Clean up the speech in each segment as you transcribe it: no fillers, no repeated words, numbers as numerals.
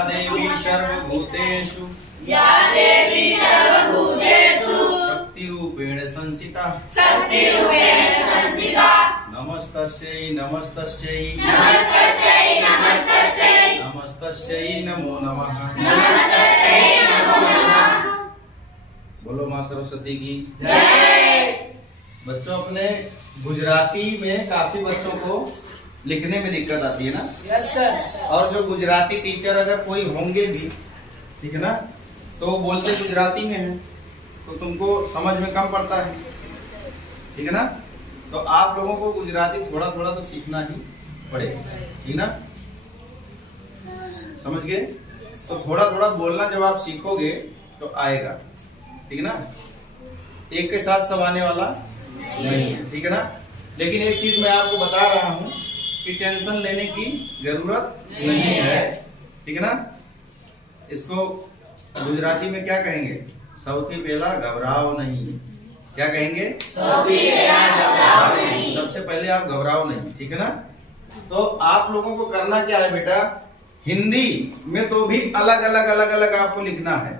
देवी सर्वभूतेषु शक्तिरूपेण संस्थिता नमस्तस्यै नमस्तस्यै नमस्तस्यै नमो नमः। बोलो माँ सरस्वती की जय। बच्चों, अपने गुजराती में काफी बच्चों को लिखने में दिक्कत आती है ना? Yes sir. और जो गुजराती टीचर अगर कोई होंगे भी, ठीक है ना, तो बोलते गुजराती में है तो तुमको समझ में कम पड़ता है, ठीक है ना? तो आप लोगों को गुजराती थोड़ा थोड़ा तो सीखना ही पड़ेगा, ठीक ना? समझ गए? तो थोड़ा थोड़ा बोलना जब आप सीखोगे तो आएगा, ठीक है ना? एक के साथ सब आने वाला नहीं है, ठीक है ना? लेकिन एक चीज मैं आपको बता रहा हूँ कि टेंशन लेने की जरूरत नहीं है, ठीक है ना? इसको गुजराती में क्या कहेंगे? सौथी पहला घबराओ नहीं। क्या कहेंगे? सबसे पहले आप घबराओ नहीं, ठीक है ना? तो आप लोगों को करना क्या है बेटा, हिंदी में तो भी अलग अलग आपको लिखना है,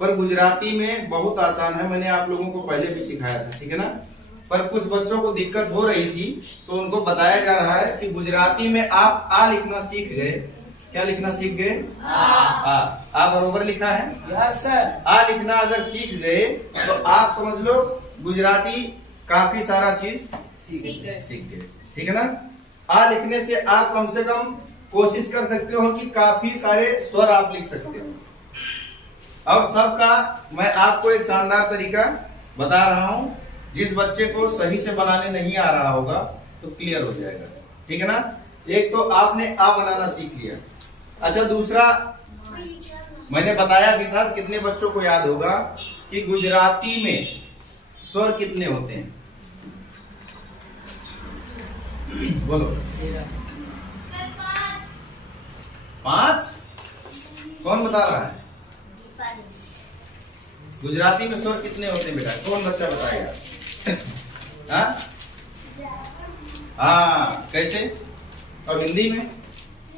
पर गुजराती में बहुत आसान है। मैंने आप लोगों को पहले भी सिखाया था, ठीक है ना? पर कुछ बच्चों को दिक्कत हो रही थी तो उनको बताया जा रहा है कि गुजराती में आप आ लिखना सीख गए। क्या लिखना सीख गए? आ बरोबर लिखा है? Yes sir. आ लिखना अगर सीख गए तो आप समझ लो गुजराती काफी सारा चीज सीख गए, ठीक है ना? आ लिखने से आप कम से कम कोशिश कर सकते हो कि काफी सारे स्वर आप लिख सकते हो। और सबका मैं आपको एक शानदार तरीका बता रहा हूँ, जिस बच्चे को सही से बनाने नहीं आ रहा होगा तो क्लियर हो जाएगा, ठीक है ना? एक तो आपने आ बनाना सीख लिया। अच्छा, दूसरा मैंने बताया भी था, कितने बच्चों को याद होगा कि गुजराती में स्वर कितने होते हैं? बोलो। 5? कौन बता रहा है? गुजराती में स्वर कितने होते हैं बेटा? कौन बच्चा बताएगा? हाँ, कैसे? और हिंदी में?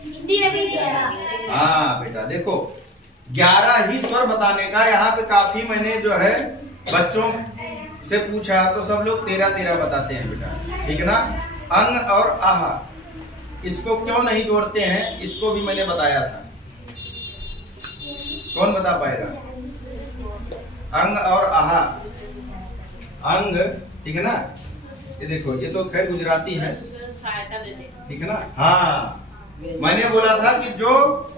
हिंदी में भी 11। हाँ बेटा, देखो 11 ही स्वर बताने का। यहाँ पे काफी मैंने जो है बच्चों से पूछा तो सब लोग 13 बताते हैं बेटा, ठीक है ना? अंग और आहा, इसको क्यों नहीं जोड़ते हैं इसको भी मैंने बताया था। कौन बता पाएगा? अंग और आहा, अंग, ठीक है ना? ये देखो, ये तो खैर गुजराती है, ठीक है ना? हाँ, मैंने बोला था कि जो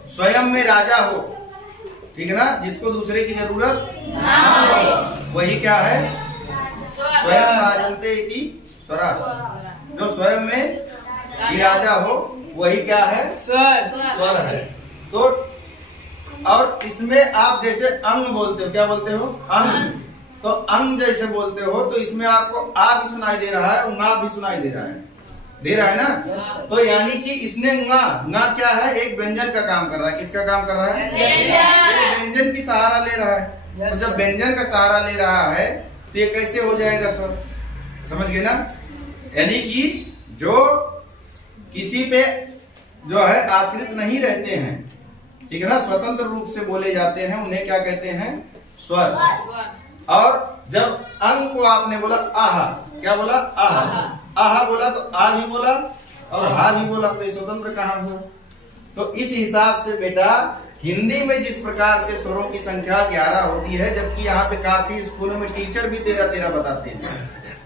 स्वयं में राजा हो, ठीक है ना, जिसको दूसरे की जरूरत ना हो, वही क्या है? स्वयं राजन्ते इति स्वरा। जो स्वयं में ही राजा हो वही क्या है? स्वर है। तो और इसमें आप जैसे अंग बोलते हो, क्या बोलते हो? अंग। तो अंग जैसे बोलते हो तो इसमें आपको आ भी सुनाई दे रहा है, उंगा भी सुनाई दे रहा है ना? तो यानी कि इसने ंगा क्या है? एक व्यंजन का काम कर रहा है। किसका काम कर रहा है? व्यंजन की सहारा ले रहा है। तो जब व्यंजन का सहारा ले रहा है तो ये कैसे हो जाएगा स्वर? समझ गए ना? यानी कि जो किसी पे जो है आश्रित नहीं रहते हैं, ठीक है ना, स्वतंत्र रूप से बोले जाते हैं, उन्हें क्या कहते हैं? स्वर। और जब अंग को आपने बोला आहा, क्या बोला? आहा। आहा बोला तो आ भी बोला और हा भी बोला, तो ये स्वतंत्र कहाँ हुआ? तो इस हिसाब से बेटा हिंदी में जिस प्रकार से स्वरों की संख्या 11 होती है, जबकि यहाँ पे काफी स्कूलों में टीचर भी 13 बताते हैं,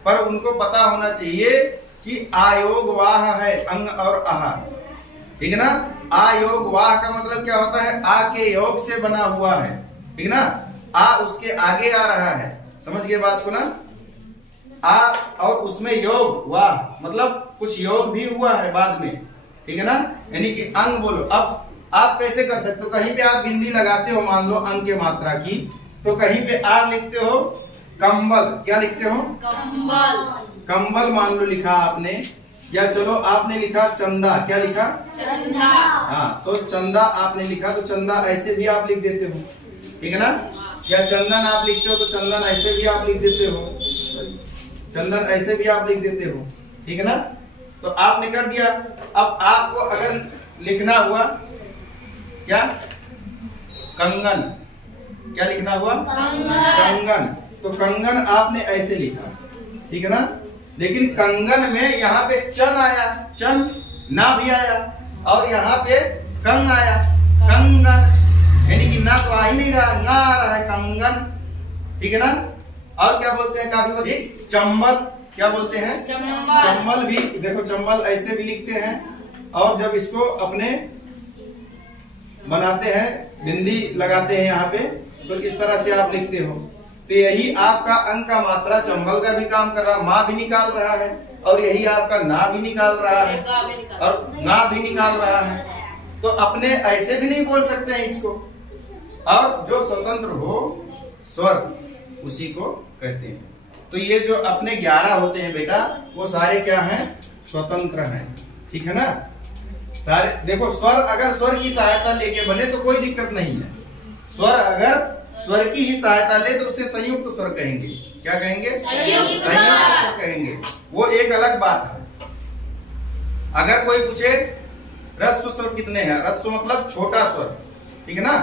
पर उनको पता होना चाहिए कि आयोग वाह है अंग और आहा, ठीक है ना? आयोग वाह का मतलब क्या होता है? आ के योग से बना हुआ है, ठीक है ना? आ उसके आगे आ रहा है, समझ गए बात को ना? आ और उसमें योग, वाह मतलब कुछ योग भी हुआ है बाद में, ठीक है ना? यानी कि अंग बोलो। अब आप कैसे कर सकते हो? कहीं पे आप बिंदी लगाते हो, मान लो अंग के मात्रा की, तो कहीं पे आप लिखते हो कंबल। क्या लिखते हो? कंबल। कंबल मान लो लिखा आपने, या चलो आपने लिखा चंदा। क्या लिखा? चंदा। हाँ, तो चंदा आपने लिखा तो चंदा ऐसे भी आप लिख देते हो, ठीक है ना? या चंदन आप लिखते हो तो चंदन ऐसे भी आप लिख देते हो, चंदन ऐसे भी आप लिख देते हो, ठीक है ना? तो आपने कर दिया। अब आपको अगर लिखना हुआ क्या कंगन, क्या लिखना हुआ? कंगन। तो कंगन आपने ऐसे लिखा, ठीक है ना। लेकिन कंगन में यहाँ पे चन आया, चन ना भी आया, और यहाँ पे कंग आया, कंगन, यानी कि ना तो आ ही नहीं रहा, ना आ रहा है, कंगन, ठीक है ना। और क्या बोलते हैं काफी अधिक? चंबल, क्या बोलते हैं? चंबल भी, देखो चंबल ऐसे भी लिखते हैं, और जब इसको अपने बनाते हैं, बिंदी लगाते हैं यहाँ पे, तो इस तरह से आप लिखते हो। तो यही आपका अंक का मात्रा चंबल का भी काम कर रहा है, माँ भी निकाल रहा है, और यही आपका ना भी निकाल रहा है, और ना भी निकाल रहा है। तो अपने ऐसे भी नहीं बोल सकते हैं इसको। और जो स्वतंत्र हो स्वर, उसी को कहते हैं। तो ये जो अपने 11 होते हैं बेटा, वो सारे क्या हैं? स्वतंत्र हैं, ठीक है ना। सारे देखो, स्वर अगर स्वर की सहायता लेके बने तो कोई दिक्कत नहीं है। स्वर अगर स्वर की ही सहायता ले तो उसे संयुक्त स्वर कहेंगे। क्या कहेंगे? संयुक्त स्वर कहेंगे। वो एक अलग बात है। अगर कोई पूछे ह्रस्व स्वर कितने हैं? ह्रस्व मतलब छोटा स्वर, ठीक है ना।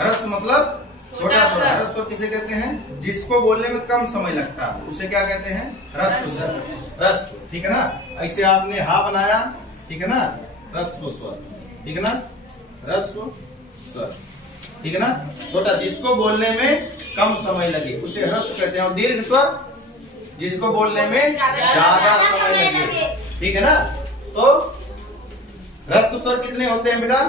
ह्रस्व मतलब छोटा स्वर। ह्रस्व स्वर किसे कहते हैं? जिसको बोलने में कम समय लगता है, उसे क्या कहते हैं? ह्रस्व स्वर। ह्रस्व, ठीक है ना। ऐसे आपने हा बनाया, ठीक है ना, ह्रस्व स्वर, ठीक है ना, ह्रस्व स्वर, ठीक है ना। छोटा, जिसको बोलने में कम समय लगे उसे ह्रस्व कहते हैं। और दीर्घ स्वर, जिसको बोलने में ज्यादा समय लगे, ठीक है ना। तो ह्रस्व स्वर कितने होते हैं बेटा?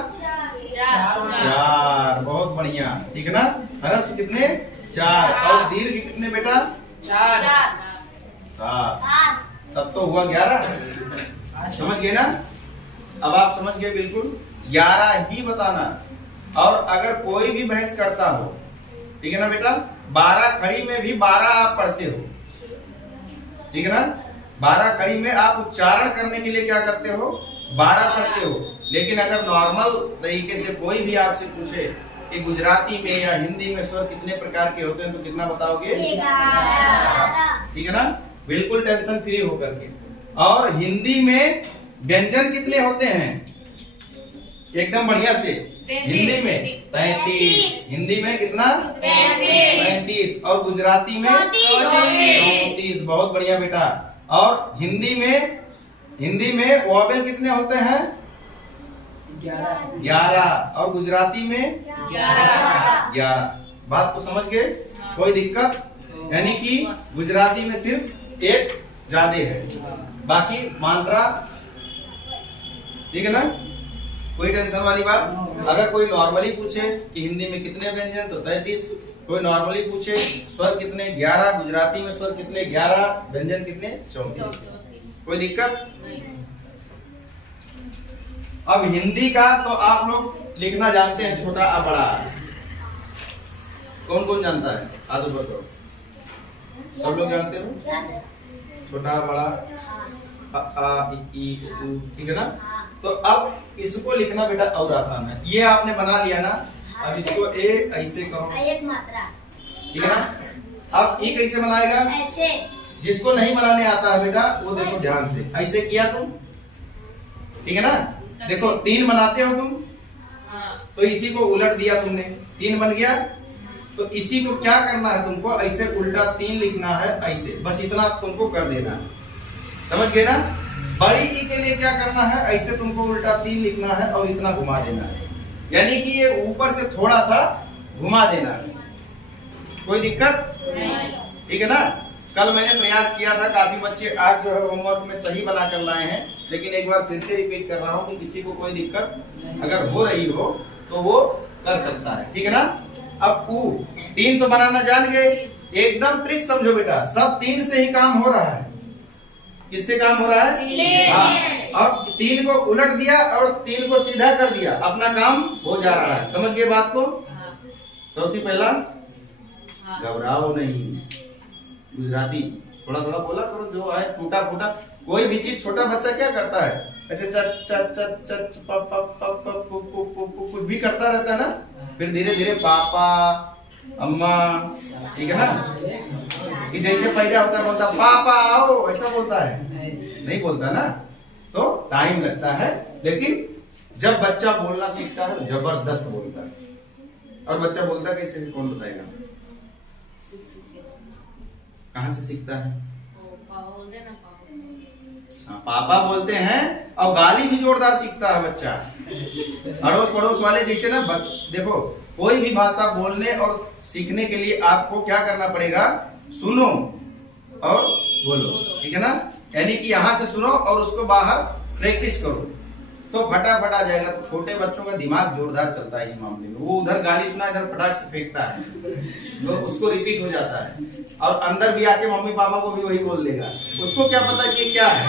4। बहुत बढ़िया, ठीक है ना। ह्रस्व कितने? 4। और दीर्घ कितने बेटा? 4। 7। तब तो हुआ 11। समझ गए ना? अब आप समझ गए बिल्कुल। 11 ही बताना। और अगर कोई भी बहस करता हो, ठीक है ना बेटा, 12 खड़ी में भी 12 आप पढ़ते हो, ठीक है ना। 12 खड़ी में आप उच्चारण करने के लिए क्या करते हो? 12 पढ़ते हो। लेकिन अगर नॉर्मल तरीके से कोई भी आपसे पूछे कि गुजराती में या हिंदी में स्वर कितने प्रकार के होते हैं, तो कितना बताओगे? 11, ठीक है ना। बिल्कुल टेंशन फ्री होकर के। और हिंदी में व्यंजन कितने होते हैं? एकदम बढ़िया से। हिंदी में 33। हिंदी में कितना? 33। और गुजराती में 34। बहुत बढ़िया बेटा। और हिंदी में वॉवेल कितने होते हैं? 11। और गुजराती में 11। बात को समझ गए? कोई दिक्कत? यानी कि गुजराती में सिर्फ एक ज्यादा है, बाकी मात्रा, ठीक है ना। कोई टेंशन वाली बात? अगर कोई नॉर्मली पूछे कि हिंदी में कितने व्यंजन, तो 33। कोई नॉर्मली पूछे स्वर कितने? 11। गुजराती में स्वर कितने? 11। व्यंजन कितने? 34। कोई दिक्कत? अब हिंदी का तो आप लोग लिखना जानते हैं, छोटा आ बड़ा। कौन कौन जानता है? आज बताओ। सब लोग जानते हो? छोटा बड़ा, आ, ई, उ, ठीक है ना। तो अब इसको लिखना बेटा और आसान है। ये आपने बना लिया ना। अब इसको ए ऐसे कहो, एक मात्रा, ठीक है ना। अब ई कैसे बनाएगा? ऐसे। जिसको नहीं बनाने आता है बेटा, वो देखो ध्यान से, ऐसे किया तुम, ठीक है ना। देखो 3 बनाते हो तुम, तो इसी को उलट दिया तुमने, 3 बन गया। तो इसी को क्या करना है तुमको? ऐसे उल्टा 3 लिखना है, ऐसे, बस इतना तुमको कर देना है। समझ गए ना। बड़ी ई के लिए क्या करना है? ऐसे तुमको उल्टा 3 लिखना है और इतना घुमा देना है, यानी कि ये ऊपर से थोड़ा सा घुमा देना है। कोई दिक्कत? ठीक है ना। कल मैंने प्रयास किया था, काफी बच्चे आज जो है होमवर्क में सही बना कर लाए हैं, लेकिन एक बार फिर से रिपीट कर रहा हूँ कि किसी को कोई दिक्कत अगर हो रही हो तो वो कर सकता है, ठीक है ना। अब ऊ 3 तो बनाना जान गए, एकदम ट्रिक समझो बेटा, सब 3 से ही काम हो रहा है। किससे काम हो रहा है? हाँ। और 3 को उलट दिया और 3 को सीधा कर दिया, अपना काम हो जा रहा है। समझ गए बात को? सबसे पहला घबराओ नहीं, गुजराती थोड़ा थोड़ा बोला करो, जो है फूटा फूटा। कोई भी चीज छोटा बच्चा क्या करता है? ऐसे चच चच चच चच पप पप पप पप कुछ भी करता रहता है ना, फिर धीरे धीरे पापा अम्मा, ठीक है ना। कि जैसे पैदा होता है बोलता पापा आओ, ऐसा बोलता है? नहीं बोलता ना। तो टाइम लगता है, लेकिन जब बच्चा बोलना सीखता है तो जबरदस्त बोलता है। और बच्चा बोलता कैसे है, कौन बताएगा? कहाँ से सीखता है? पापा बोलते हैं, और गाली भी जोरदार सीखता है बच्चा। अड़ोस पड़ोस वाले जैसे ना, देखो कोई भी भाषा बोलने और सीखने के लिए आपको क्या करना पड़ेगा? सुनो और बोलो, ठीक है ना? यानी कि यहाँ से सुनो और उसको बाहर प्रैक्टिस करो तो फटाफट आ जाएगा। तो छोटे बच्चों का दिमाग जोरदार चलता है इस मामले में। वो उधर गाली सुना, इधर फटाक से फेंकता है, तो उसको रिपीट हो जाता है, और अंदर भी आके मम्मी पापा को भी वही बोल देगा। उसको क्या पता कि क्या है।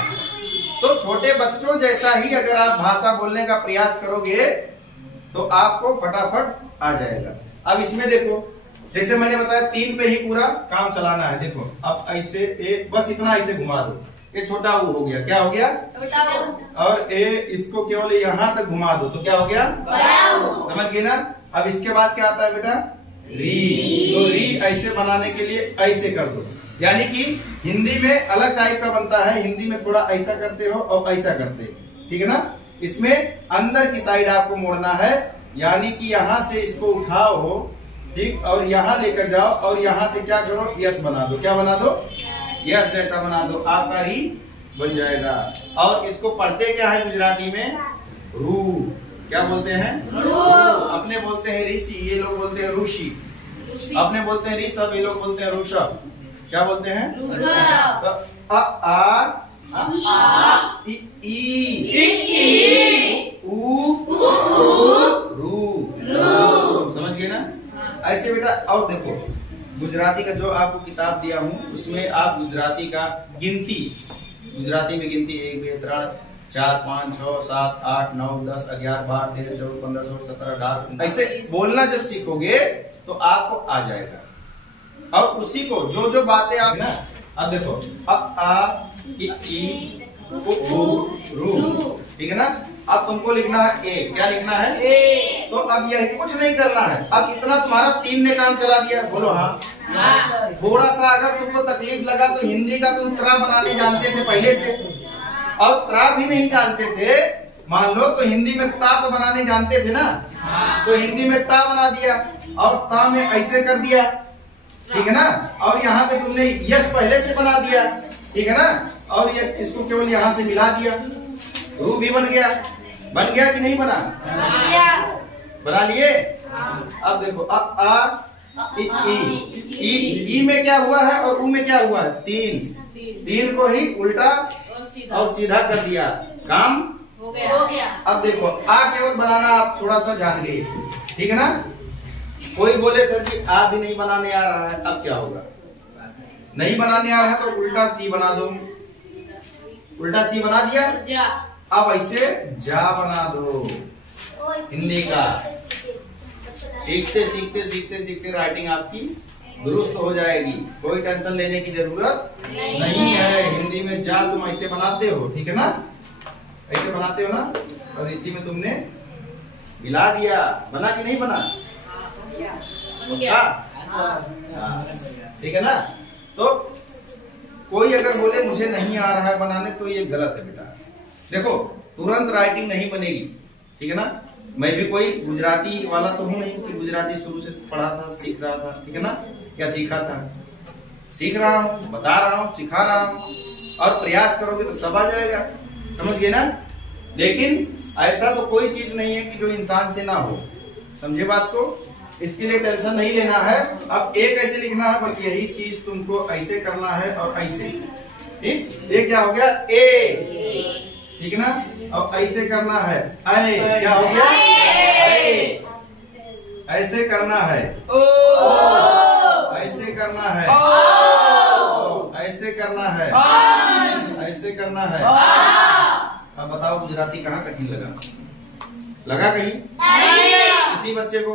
तो छोटे बच्चों जैसा ही अगर आप भाषा बोलने का प्रयास करोगे तो आपको फटाफट आ जाएगा। अब इसमें देखो, जैसे मैंने बताया 3 पे ही पूरा काम चलाना है। देखो अब ऐसे बस इतना ऐसे घुमा दो, ये छोटा वो हो गया। क्या हो गया? छोटा वो। और इसको केवल यहाँ तक घुमा दो तो क्या हो गया? बड़ा। समझ गए ना? अब इसके बाद क्या आता है बेटा? री। तो री ऐसे बनाने के लिए ऐसे कर दो, यानी कि हिंदी में अलग टाइप का बनता है। हिंदी में थोड़ा ऐसा करते हो और ऐसा करते हो, ठीक है ना? इसमें अंदर की साइड आपको मोड़ना है, यानी कि यहाँ से इसको उठाओ, ठीक, और यहाँ लेकर जाओ और यहाँ से क्या करो? यस बना दो। क्या बना दो? यस जैसा बना दो, आपका री बन जाएगा। और इसको पढ़ते क्या है गुजराती में? रू। क्या बोलते हैं? रू। अपने बोलते हैं ऋषि, ये लोग बोलते हैं ऋषि। अपने बोलते हैं ऋषभ, ये लोग बोलते हैं ऋषभ। क्या बोलते हैं? तो अ आ इ ई उ रू। समझ गए ना? ऐसे बेटा। और देखो गुजराती का जो आपको किताब दिया हूँ उसमें आप गुजराती का गिनती, गुजराती में गिनती 1 2 3 4 5 6 7 8 9 10 11 12 13 14 15 16 17 18 ऐसे बोलना जब सीखोगे तो आपको आ जाएगा। और उसी को जो बातें आप ना, अब देखो अ आ इ उ रू, ठीक है ना? अब तुमको लिखना है ए। क्या लिखना है? ए। तो अब यही कुछ नहीं करना है। अब इतना तुम्हारा 3 ने काम चला दिया। बोलो हाँ। थोड़ा सा अगर तुमको तकलीफ लगा तो हिंदी का तुम त्रा बनाने जानते थे पहले से, और त्रा भी नहीं जानते थे मान लो, तो हिंदी में ता तो बनाने जानते थे ना, तो हिंदी में ता बना दिया और ता में ऐसे कर दिया, ठीक है ना? और यहाँ पे तुमने यस पहले से बना दिया, ठीक है ना? और ये इसको केवल यहाँ से मिला दिया, रू भी बन गया। बन गया कि नहीं बना? बना लिए। अब देखो अ आ इ में क्या हुआ है और ऊ में क्या हुआ है? 3 को ही उल्टा और सीधा कर दिया, काम हो गया। अब देखो आ केवल बनाना आप थोड़ा सा जान गए, ठीक है ना? कोई बोले सर जी आ भी नहीं बनाने आ रहा है, अब क्या होगा? नहीं बनाने आ रहा है तो उल्टा सी बना दो। उल्टा सी बना दिया, अब ऐसे जा बना दो। हिंदी का सीखते सीखते सीखते सीखते राइटिंग आपकी दुरुस्त हो जाएगी। कोई टेंशन लेने की जरूरत नहीं है। हिंदी में जा तुम ऐसे बनाते हो, ठीक है ना? ऐसे बनाते हो ना, और इसी में तुमने मिला दिया। बना कि नहीं बना? ठीक है ना? तो कोई अगर बोले मुझे नहीं आ रहा है बनाने तो ये गलत है बेटा। देखो तुरंत राइटिंग नहीं बनेगी, ठीक है ना? मैं भी कोई गुजराती वाला तो हूँ नहीं कि गुजराती शुरू से पढ़ा था, सीख रहा था, ठीक है ना? क्या सीखा था? सीख रहा हूँ, बता रहा हूँ, सिखा रहा हूँ, और प्रयास करोगे तो सब आ जाएगा। समझ गए ना? लेकिन ऐसा तो कोई चीज नहीं है कि जो इंसान से ना हो। समझे बात को? इसके लिए टेंशन नहीं लेना है। अब एक ऐसे लिखना है, बस यही चीज तुमको ऐसे करना है और ऐसे, ठीक? ये क्या हो गया? ए, ठीक है ना? और ऐसे करना है ऐ। क्या हो गया? ऐ। ऐसे करना है ओ, ऐसे करना है ओ, ऐसे करना है, ऐसे करना है। अब बताओ गुजराती कहाँ कठिन लगा? लगा कहीं? किसी बच्चे को?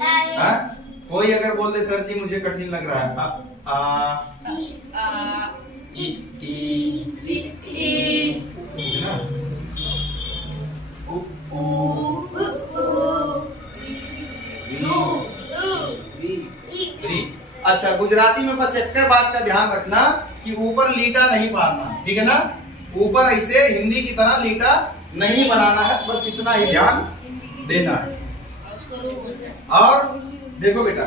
हाँ? कोई अगर बोल दे सर जी मुझे कठिन लग रहा है, अच्छा गुजराती में बस एक बात का ध्यान रखना कि ऊपर लीटा नहीं मारना, ठीक है ना? ऊपर ऐसे हिंदी की तरह लीटा नहीं बनाना है, बस इतना ही ध्यान देना है। और देखो बेटा,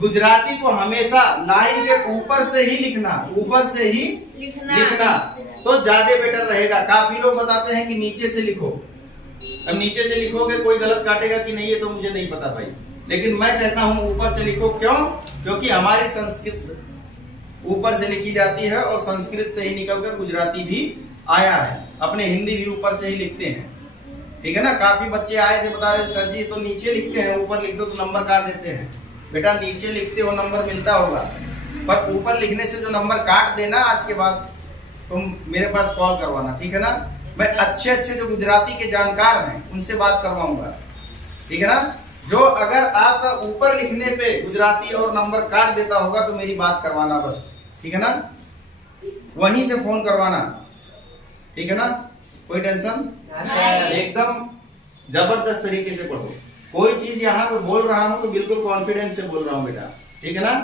गुजराती को हमेशा लाइन के ऊपर से ही लिखना, ऊपर से ही लिखना तो ज्यादा बेटर रहेगा। काफी लोग बताते हैं कि नीचे से लिखो। अब नीचे से लिखोगे कोई गलत काटेगा कि नहीं, ये तो मुझे नहीं पता भाई, लेकिन मैं कहता हूं ऊपर से लिखो। क्यों? क्योंकि हमारी संस्कृत ऊपर से लिखी जाती है और संस्कृत से ही निकलकर गुजराती भी आया है। अपने हिंदी भी ऊपर से ही लिखते हैं, ठीक है ना। काफी बच्चे आए थे बता रहे सर जी तो नीचे लिखते हैं, ऊपर लिख दो तो नंबर काट देते हैं। बेटा नीचे लिखते हो नंबर मिलता होगा, पर ऊपर लिखने से जो नंबर काट देना आज के बाद तुम मेरे पास कॉल करवाना, ठीक है ना। मैं अच्छे अच्छे जो गुजराती के जानकार हैं उनसे बात करवाऊंगा, ठीक है ना। जो अगर आपका ऊपर लिखने पे गुजराती और नंबर काट देता होगा तो मेरी बात करवाना बस, ठीक है ना। वहीं से फोन करवाना, ठीक है ना। कोई टेंशन, एकदम जबरदस्त तरीके से पढ़ो। कोई चीज यहाँ पे बोल रहा हूँ तो बिल्कुल कॉन्फिडेंस से बोल रहा हूँ बेटा, ठीक है ना।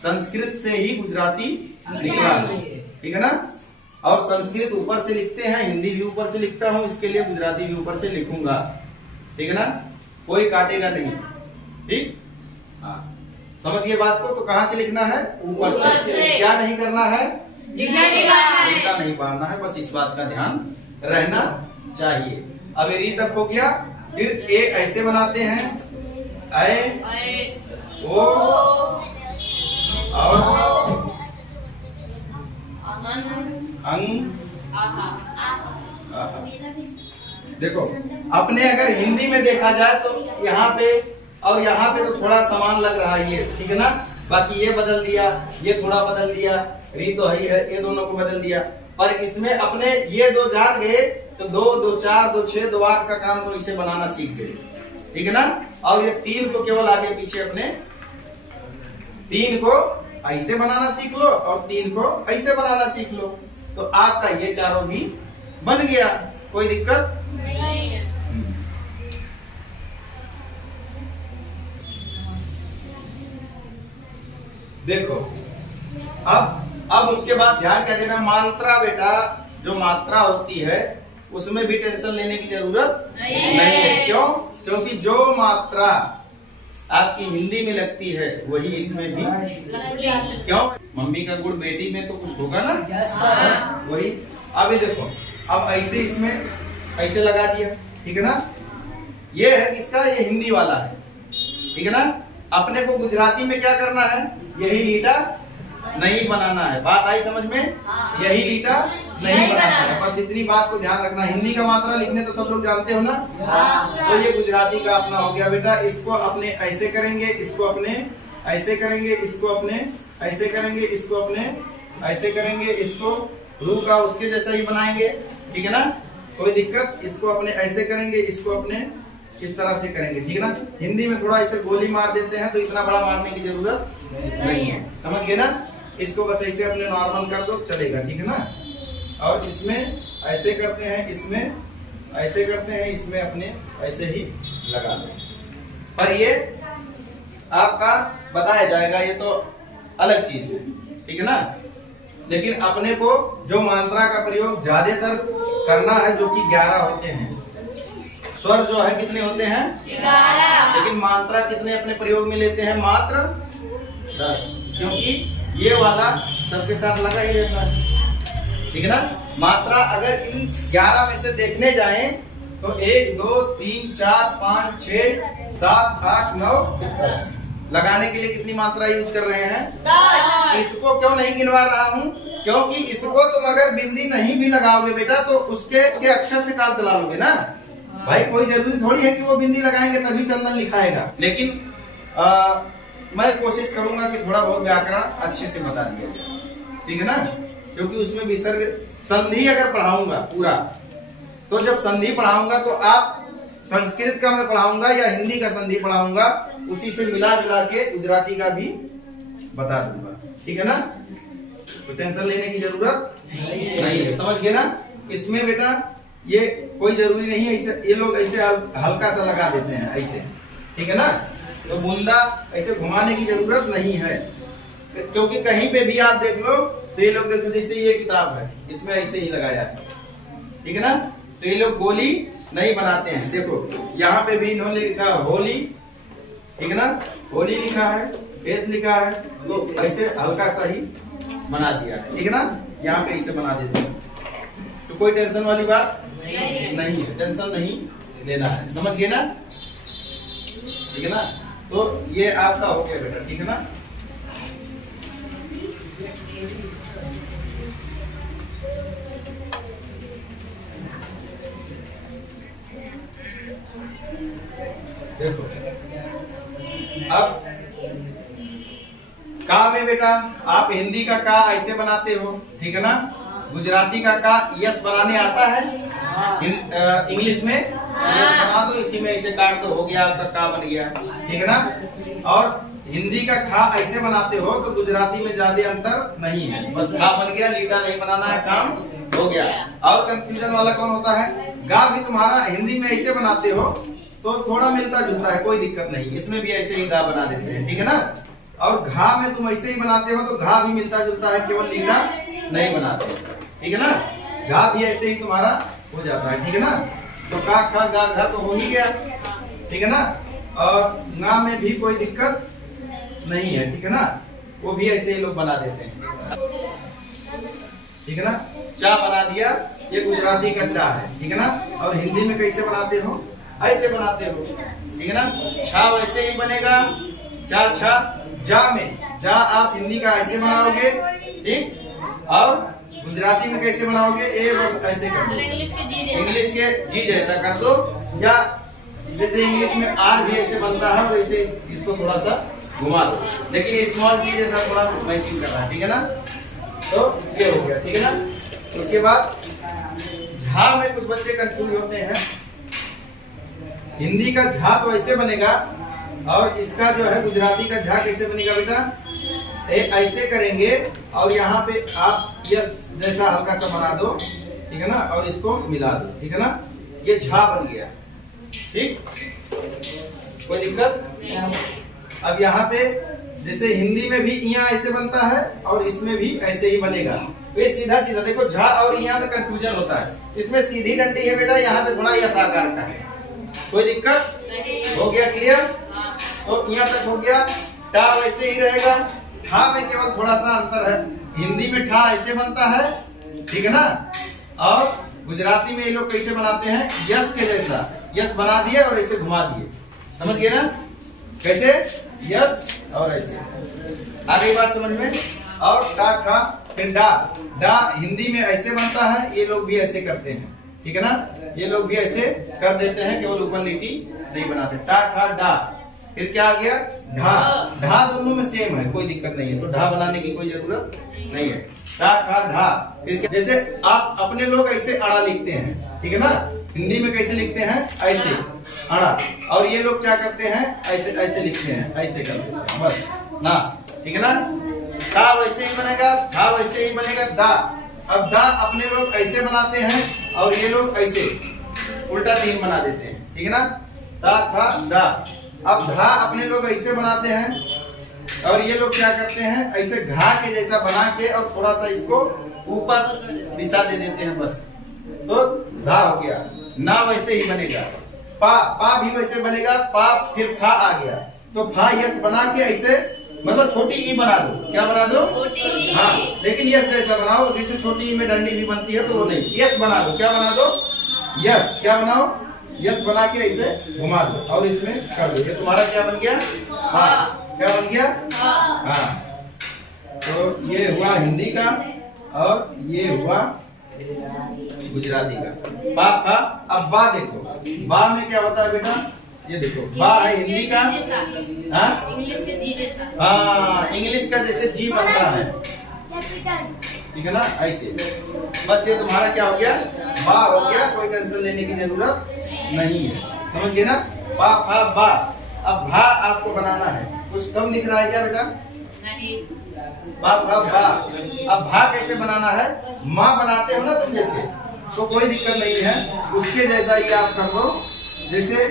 संस्कृत से ही गुजराती निकला, ठीक है ना। और संस्कृत ऊपर से लिखते हैं, हिंदी भी ऊपर से लिखता हूँ, इसके लिए गुजराती भी ऊपर से लिखूंगा, ठीक है ना। कोई काटेगा नहीं, ठीक। हाँ समझ गए बात को। तो कहाँ से लिखना है? ऊपर से। क्या नहीं करना है? उल्टा नहीं पढ़ना है, बस इस बात का ध्यान रहना चाहिए। अब ये री तक हो गया। फिर ए ऐसे बनाते हैं, ए ओ और अंग। देखो अपने अगर हिंदी में देखा जाए तो यहाँ पे और यहाँ पे तो थोड़ा समान लग रहा है ये, ठीक है ना। बाकी ये बदल दिया, ये थोड़ा बदल दिया, री तो है, ये दोनों को बदल दिया। पर इसमें अपने ये दो जान गए तो 2 2 4 2 6 2 8 का काम तो इसे बनाना सीख गए, ठीक है ना। और ये 3 को केवल आगे पीछे अपने 3 को ऐसे बनाना सीख लो और 3 को ऐसे बनाना सीख लो, तो आपका ये चारों भी बन गया। कोई दिक्कत नहीं है। देखो अब उसके बाद ध्यान क्या देना, मात्रा बेटा जो मात्रा होती है उसमें भी टेंशन लेने की जरूरत नहीं है। क्यों? क्योंकि जो मात्रा आपकी हिंदी में लगती है वही इसमें भी क्यों? मम्मी का गुड़ बेटी में तो कुछ होगा ना, वही। अब ये देखो, अब ऐसे इसमें ऐसे लगा दिया, ठीक है ना। ये है किसका? ये हिंदी वाला है, ठीक है ना। अपने को गुजराती में क्या करना है? यही लीटा नहीं बनाना है। बात आई समझ में? यही लीटा नहीं बनाना है, बस इतनी बात को ध्यान रखना। हिंदी का मात्रा लिखने तो सब लोग जानते हो ना, तो ये गुजराती का अपना हो गया बेटा। इसको अपने ऐसे करेंगे, इसको अपने ऐसे करेंगे, इसको अपने ऐसे करेंगे, इसको अपने ऐसे करेंगे, इसको रू का उसके जैसा ही बनाएंगे, ठीक है ना। कोई दिक्कत? इसको अपने ऐसे करेंगे, इसको अपने इस तरह से करेंगे, ठीक है ना। हिंदी में थोड़ा ऐसे गोली मार देते हैं तो इतना बड़ा मारने की जरूरत नहीं है, समझ गए ना। इसको बस ऐसे अपने नॉर्मल कर दो, चलेगा, ठीक है ना। और इसमें ऐसे करते हैं, इसमें ऐसे करते हैं, इसमें अपने ऐसे ही लगा दो। पर ये आपका बताया जाएगा, ये तो अलग चीज है, ठीक है ना। लेकिन अपने को जो मात्रा का प्रयोग ज्यादातर करना है, जो कि 11 होते हैं। स्वर जो है कितने होते हैं? 11। लेकिन मात्रा कितने अपने प्रयोग में लेते हैं? मात्र 10, क्योंकि ये वाला सबके साथ लगा ही रहता है, ठीक है ना। मात्रा अगर इन 11 में से देखने जाएं तो 1 2 3 4 5 6 7 8 9 10 लगाने के लिए कितनी मात्रा यूज कर रहे हैं? 10। इसको क्यों नहीं गिनवा रहा हूँ? क्योंकि इसको तुम अगर बिंदी नहीं भी लगाओगे बेटा तो उसके अक्षर से काम चला लोगे ना भाई। कोई जरूरी थोड़ी है कि वो बिंदी लगाएंगे तभी चंदन लिखाएगा। लेकिन मैं कोशिश करूंगा कि थोड़ा बहुत व्याकरण अच्छे से बता दिया जाए, ठीक है ना। क्योंकि उसमें विसर्ग संधि अगर पढ़ाऊंगा पूरा, तो जब संधि पढ़ाऊंगा तो आप संस्कृत का मैं पढ़ाऊंगा या हिंदी का संधि पढ़ाऊंगा, उसी से मिला जुला के गुजराती का भी बता दूंगा, ठीक है ना। तो टेंशन लेने की जरूरत नहीं है, समझ गए ना। इसमें बेटा ये कोई जरूरी नहीं है, इसे ये लोग ऐसे हल्का सा लगा देते हैं ऐसे, ठीक है ना। तो बूंदा ऐसे घुमाने की जरूरत नहीं है, क्योंकि कहीं पे भी आप देख लो तो ये लोग देखो, जैसे ये किताब है इसमें ऐसे ही लगाया है, ठीक है ना। तो ये लोग गोली नहीं बनाते हैं। देखो यहाँ पे भी इन्होंने लिखा होली, ठीक है ना। होली लिखा है, एथ लिखा है, तो ऐसे हल्का सा ही बना दिया है, ठीक है ना। यहाँ पे इसे बना देते हैं, तो कोई टेंशन वाली बात नहीं है, टेंशन नहीं लेना है, समझ गए ना, ठीक है ना। तो ये आपका हो गया बेटा, ठीक है ना। देखो अब का में बेटा आप हिंदी का का ऐसे बनाते हो, ठीक है ना। गुजराती का का यस बनाने आता है, इंग्लिश में यस बना दो, इसी में ऐसे काट दो, हो गया आपका का बन गया, ठीक है ना। और हिंदी का खा ऐसे बनाते हो तो गुजराती में ज्यादा अंतर नहीं है, बस खा बन गया, लीटा नहीं बनाना है, काम हो गया। और कंफ्यूजन वाला कौन होता है, गा भी तुम्हारा हिंदी में ऐसे बनाते हो तो थोड़ा मिलता जुलता है, कोई दिक्कत नहीं, इसमें भी ऐसे ही गा बना देते हैं, ठीक है ना। और घा में तुम ऐसे ही बनाते हो तो घा भी मिलता जुलता है, केवल लीटा नहीं बनाते, ठीक है ना। घा भी ऐसे ही तुम्हारा हो जाता है, ठीक है ना। तो का खा गा घा तो हो ही गया, ठीक है ना। और ना में भी कोई दिक्कत नहीं है, ठीक है ना, वो भी ऐसे ही लोग बना देते हैं, ठीक है ना। चा बना दिया, ये गुजराती का चा है, ठीक है ना। और हिंदी में कैसे बनाते हो, ऐसे बनाते हो, ठीक है ना। छा वैसे ही बनेगा, जा छा। जा में जा आप हिंदी का ऐसे बनाओगे, ठीक, और गुजराती में कैसे बनाओगे, ए बस ऐसे कर दो, इंग्लिश के जी जैसा कर दो, या जैसे इंग्लिश में आर भी ऐसे बनता है और ऐसे इसको थोड़ा सा घुमा दो, लेकिन स्मॉल जी जैसा थोड़ा मैचिंग करना है, ठीक है ना। तो ये हो गया, ठीक है ना। उसके बाद झा में कुछ बच्चे कंफ्यूज होते हैं, हिंदी का झा तो ऐसे बनेगा, और इसका जो है गुजराती का झा कैसे बनेगा बेटा, ऐसे करेंगे और यहाँ पे आप यस जैसा हल्का सा बना दो, ठीक है ना, और इसको मिला दो, ठीक है ना, ये झा बन गया, ठीक, कोई दिक्कत। अब यहाँ पे जैसे हिंदी में भी यहाँ ऐसे बनता है और इसमें भी ऐसे ही बनेगा, ये सीधा सीधा देखो, झा और यहाँ में कंफ्यूजन होता है, इसमें सीधी डंडी है बेटा, यहाँ पे थोड़ा यस आकार का है, कोई दिक्कत हो गया, क्लियर। तो यहाँ तक हो गया। टा वैसे ही रहेगा, ठा में केवल थोड़ा सा अंतर है, हिंदी में ठा ऐसे बनता है, ठीक है ना, और गुजराती में ये लोग कैसे बनाते हैं, यस के जैसा, यस बना दिए और ऐसे घुमा दिए, समझ गए ना, कैसे यस और ऐसे, आ गई बात समझ में। और टा ठा फिर डा, डा हिंदी में ऐसे बनता है, ये लोग भी ऐसे करते हैं, ठीक है ना, ये लोग भी ऐसे कर देते हैं, केवल ऊपर लिटी नहीं बनाते। टा ठा डा, फिर क्या आ गया, ढा, ढा दोनों में सेम है, कोई दिक्कत नहीं है, तो ढा बनाने की कोई जरूरत नहीं है। टा ठा ढा, फिर जैसे आप अपने लोग ऐसे अड़ा लिखते हैं, ठीक है ना, हिंदी में कैसे लिखते हैं, ऐसे अड़ा, और ये लोग क्या करते हैं, ऐसे ऐसे लिखते हैं, ऐसे करते हैं बस ना, ठीक है ना। ता वैसे ही बनेगा, धा वैसे ही बनेगा, दा। अब दा अपने लोग ऐसे बनाते हैं और ये लोग ऐसे उल्टा तीन बना देते हैं, ठीक है ना, दा था दा। अब धा अपने लोग ऐसे बनाते हैं और ये लोग क्या करते हैं, ऐसे घा के जैसा बना के और थोड़ा सा इसको ऊपर दिशा दे देते हैं, बस, तो धा हो गया। ना वैसे ही बनेगा, पा, पा भी वैसे बनेगा, पा फिर फा आ गया, तो फा यस बना के ऐसे, मतलब छोटी ई बना दो, क्या बना दो, हाँ, लेकिन यस जैसा बनाओ, जैसे छोटी ई में डंडी भी बनती है तो वो नहीं, यस बना दो, क्या बना दो, यस, क्या बनाओ, यस बना के ऐसे घुमा दो और इसमें कर दो, ये तुम्हारा क्या बन गया, हाँ, क्या बन गया, हाँ। तो ये हुआ हिंदी का और ये हुआ गुजराती का। बा खा। अब बा देखो, बा में क्या होता है बेटा, ये देखो, बा है हिंदी का, हाँ, इंग्लिश के जी जैसा, हाँ, इंग्लिश का जैसे जी बनता है, ठीक है ना, ऐसे, बस ये तुम्हारा क्या हो गया, बा हो गया, कोई टेंशन लेने की जरूरत नहीं है, समझ गए ना। बा फा बा। अब भा आपको बनाना है, कुछ कम दिख रहा है क्या बेटा, नहीं, बा फा बा। अब भा कैसे बनाना है, माँ बनाते हो ना तुम जैसे, तो कोई दिक्कत नहीं है, उसके जैसा ही आप कर दो, जैसे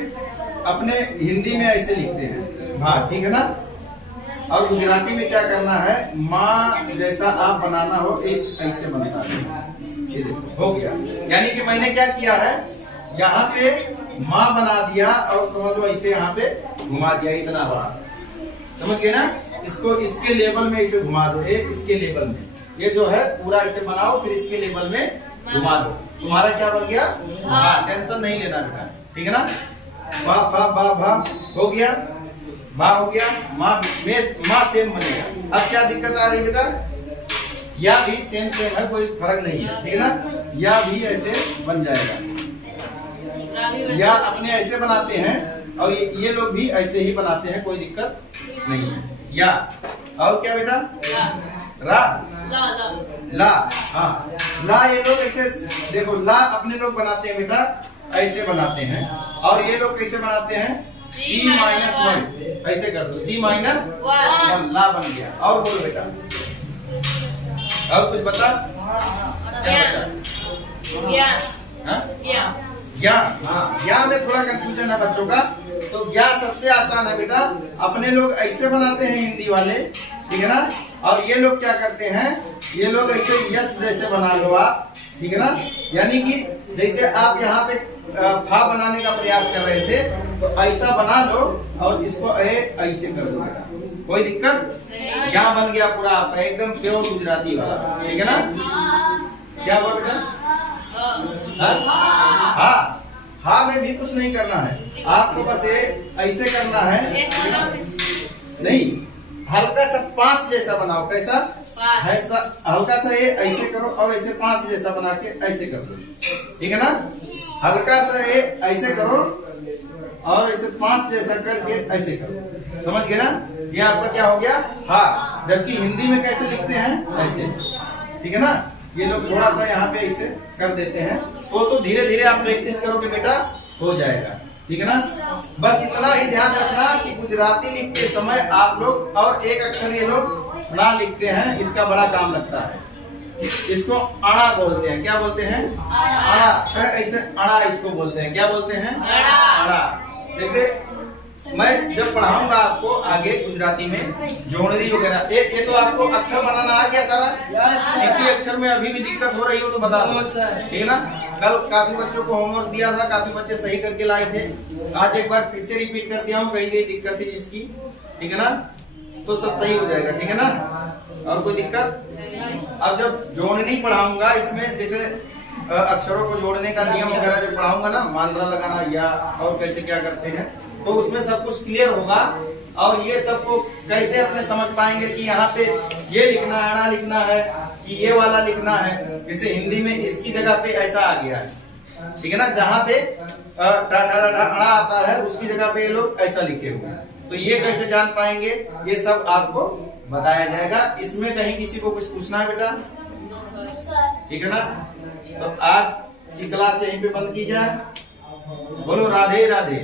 अपने हिंदी में ऐसे लिखते हैं भा, ठीक है ना। और गुजराती में क्या करना है, माँ जैसा आप बनाना हो, एक ऐसे बनता है, ये देखो हो गया। यानी कि मैंने क्या किया है, यहाँ पे माँ बना दिया और समझ लो ऐसे यहाँ पे घुमा दिया इतना बड़ा, समझ गए ना। इसको इसके लेवल में इसे घुमा दो, इसके लेवल में, ये जो है पूरा इसे बनाओ, फिर इसके लेवल में घुमा दो, तुम्हारा क्या बन गया भा। टेंशन नहीं लेना बेटा, ठीक है ना। भा भा भा भा हो गया, भा हो गया, माँ सेम बनेगा। अब क्या दिक्कत आ रही बेटा, या भी सेम है, कोई फर्क नहीं है, ठीक है ना। या भी ऐसे बन जाएगा, या अपने ऐसे बनाते हैं और ये लोग भी ऐसे ही बनाते हैं, कोई दिक्कत नहीं है। या और क्या बेटा, रा ला, हाँ ला, ये लोग ऐसे देखो, ला अपने लोग बनाते हैं बेटा, ऐसे बनाते हैं, और ये लोग कैसे बनाते हैं, C-1 ऐसे कर दो, C-1 ला बन गया। और बोलो बेटा, और कुछ बता, क्या बचा, ज्ञा में थोड़ा कंफ्यूजन है बच्चों का। तो ज्ञा सबसे आसान है बेटा, अपने लोग ऐसे बनाते हैं हिंदी वाले, ठीक है ना। और ये लोग क्या करते हैं, ये लोग ऐसे यस जैसे बना लो आप, ठीक है ना। यानी कि जैसे आप यहाँ पे फा बनाने का प्रयास कर रहे थे, तो ऐसा बना लो और इसको ऐसे कर दो, कोई दिक्कत। ज्ञा बन गया पूरा आपका एकदम प्योर गुजराती वाला, ठीक है ना। क्या बोल रहे हैं, हाँ हाँ में भी कुछ नहीं करना है आपको, बस ये ऐसे करना है, नहीं हल्का सा 5 जैसा बनाओ। कैसा, हल्का सा ये ऐसे करो और ऐसे 5 जैसा बना के ऐसे कर दो, ठीक है ना। हल्का सा ये ऐसे करो और ऐसे 5 जैसा करके ऐसे करो, समझ गए ना। ये आपका क्या हो गया, हाँ। जबकि हिंदी में कैसे लिखते हैं, ऐसे, ठीक है ना। ये लोग थोड़ा सा यहाँ पे ऐसे कर देते हैं, तो धीरे धीरे आप प्रैक्टिस करोगे बेटा, हो जाएगा, ठीक है ना। बस इतना ही ध्यान रखना कि गुजराती लिखते समय आप लोग और एक अक्षर ये लोग ना लिखते हैं, इसका बड़ा काम लगता है। इसको अड़ा बोलते हैं, क्या बोलते हैं, अड़ा, ऐसे अड़ा इसको बोलते हैं, क्या बोलते हैं, अड़ा। जैसे मैं जब पढ़ाऊंगा आपको आगे गुजराती में जोड़नी वगैरह, ये तो आपको अक्षर बनाना आ गया सारा। किसी अक्षर में अभी भी दिक्कत हो रही हो तो बता दो, ठीक है ना। कल काफी बच्चों को होमवर्क दिया था, काफी बच्चे सही करके लाए थे, आज एक बार फिर से रिपीट कर दिया हूँ, कहीं कहीं दिक्कत थी जिसकी, ठीक है ना। तो सब सही हो जाएगा, ठीक है ना। और कोई दिक्कत, अब जब जोड़नी पढ़ाऊंगा इसमें, जैसे अक्षरों को जोड़ने का नियम वगैरह जब पढ़ाऊंगा ना, मात्रा लगाना या और कैसे क्या करते हैं, तो उसमें सब कुछ क्लियर होगा। और ये सबको कैसे अपने समझ पाएंगे कि यहाँ पे ये लिखना है, अड़ा लिखना है, कि ये वाला लिखना है। जैसे हिंदी में इसकी जगह पे ऐसा आ गया है, ठीक है ना। जहाँ पे अड़ा आता है उसकी जगह पे ये लोग ऐसा लिखे हुए हैं, तो ये कैसे जान पाएंगे, ये सब आपको बताया जाएगा। इसमें कहीं किसी को कुछ पूछना है बेटा, ठीक है ना। तो आज की क्लास यहीं पे बंद की जाए। बोलो राधे राधे।